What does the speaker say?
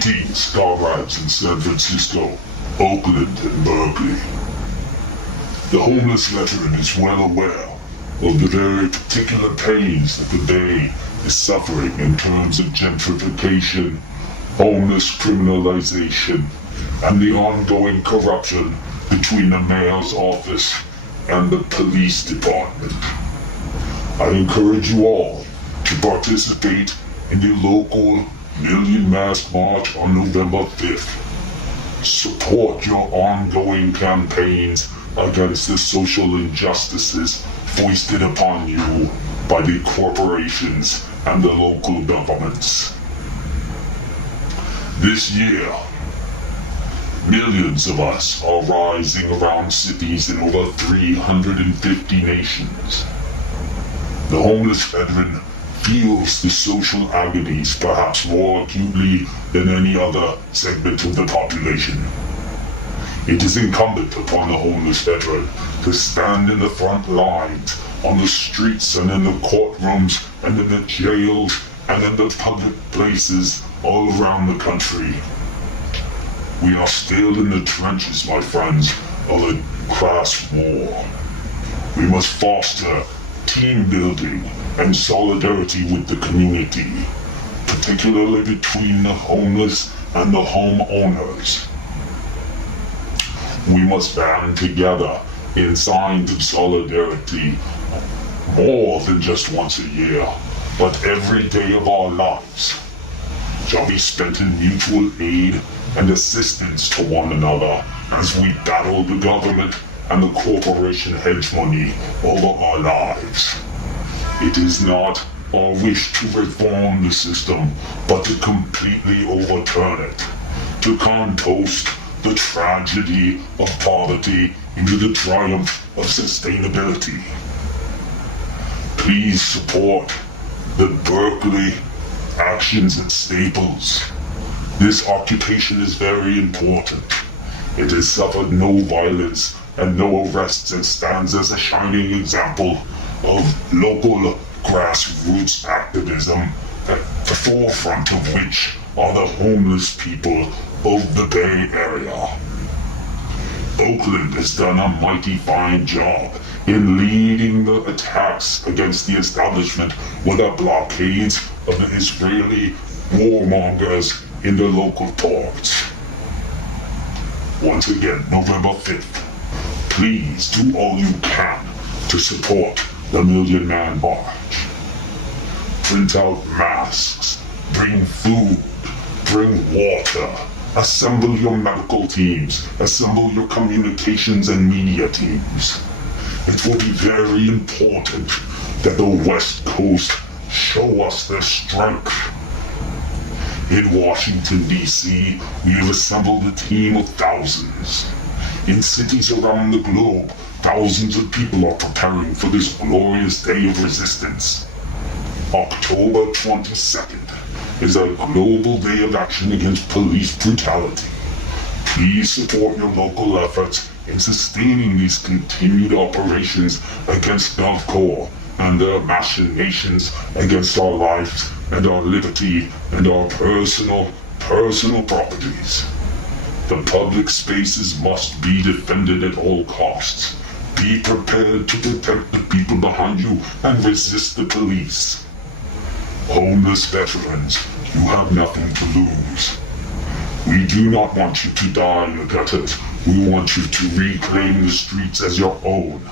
Greetings, comrades in San Francisco, Oakland, and Berkeley. The homeless veteran is well aware of the very particular pains that the Bay is suffering in terms of gentrification, homeless criminalization, and the ongoing corruption between the mayor's office and the police department. I encourage you all to participate in the local Million Mask March on November 5th. Support your ongoing campaigns against the social injustices foisted upon you by the corporations and the local governments. This year, millions of us are rising around cities in over 350 nations. The homeless veteran feels the social agonies perhaps more acutely than any other segment of the population. It is incumbent upon the homeless veteran to stand in the front lines, on the streets and in the courtrooms and in the jails and in the public places all around the country. We are still in the trenches, my friends, of a class war. We must foster team building and solidarity with the community, particularly between the homeless and the homeowners. We must band together in signs of solidarity more than just once a year, but every day of our lives shall be spent in mutual aid and assistance to one another as we battle the government and the corporation hegemony over our lives. It is not our wish to reform the system, but to completely overturn it, to compost the tragedy of poverty into the triumph of sustainability. Please support the Berkeley actions at Staples. This occupation is very important. It has suffered no violence and no arrests and stands as a shining example of local grassroots activism, at the forefront of which are the homeless people of the Bay Area. Oakland has done a mighty fine job in leading the attacks against the establishment with the blockades of the Israeli warmongers in the local ports. Once again, November 5th, please do all you can to support the Million Man March. Print out masks, bring food, bring water, assemble your medical teams, assemble your communications and media teams. It will be very important that the West Coast show us their strength. In Washington, D.C., we have assembled a team of thousands. In cities around the globe, thousands of people are preparing for this glorious day of resistance. October 22nd is a global day of action against police brutality. Please support your local efforts in sustaining these continued operations against GovCorp and their machinations against our lives and our liberty and our personal properties. The public spaces must be defended at all costs. Be prepared to protect the people behind you and resist the police. Homeless veterans, you have nothing to lose. We do not want you to die in the gutters. We want you to reclaim the streets as your own.